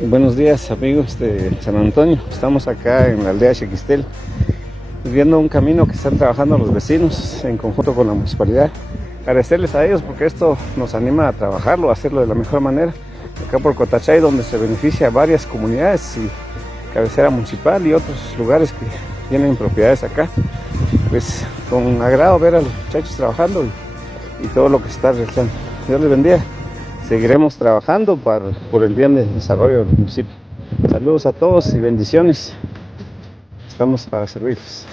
Buenos días amigos de San Antonio. Estamos acá en la aldea Chiquistel, viendo un camino que están trabajando los vecinos en conjunto con la municipalidad. Agradecerles a ellos porque esto nos anima a trabajarlo, a hacerlo de la mejor manera. Acá por Cotachay, donde se beneficia a varias comunidades y cabecera municipal y otros lugares que tienen propiedades acá. Pues con agrado ver a los muchachos trabajando y todo lo que se está realizando. Dios les bendiga. Seguiremos trabajando por el bien del desarrollo del municipio. Saludos a todos y bendiciones. Estamos para servirles.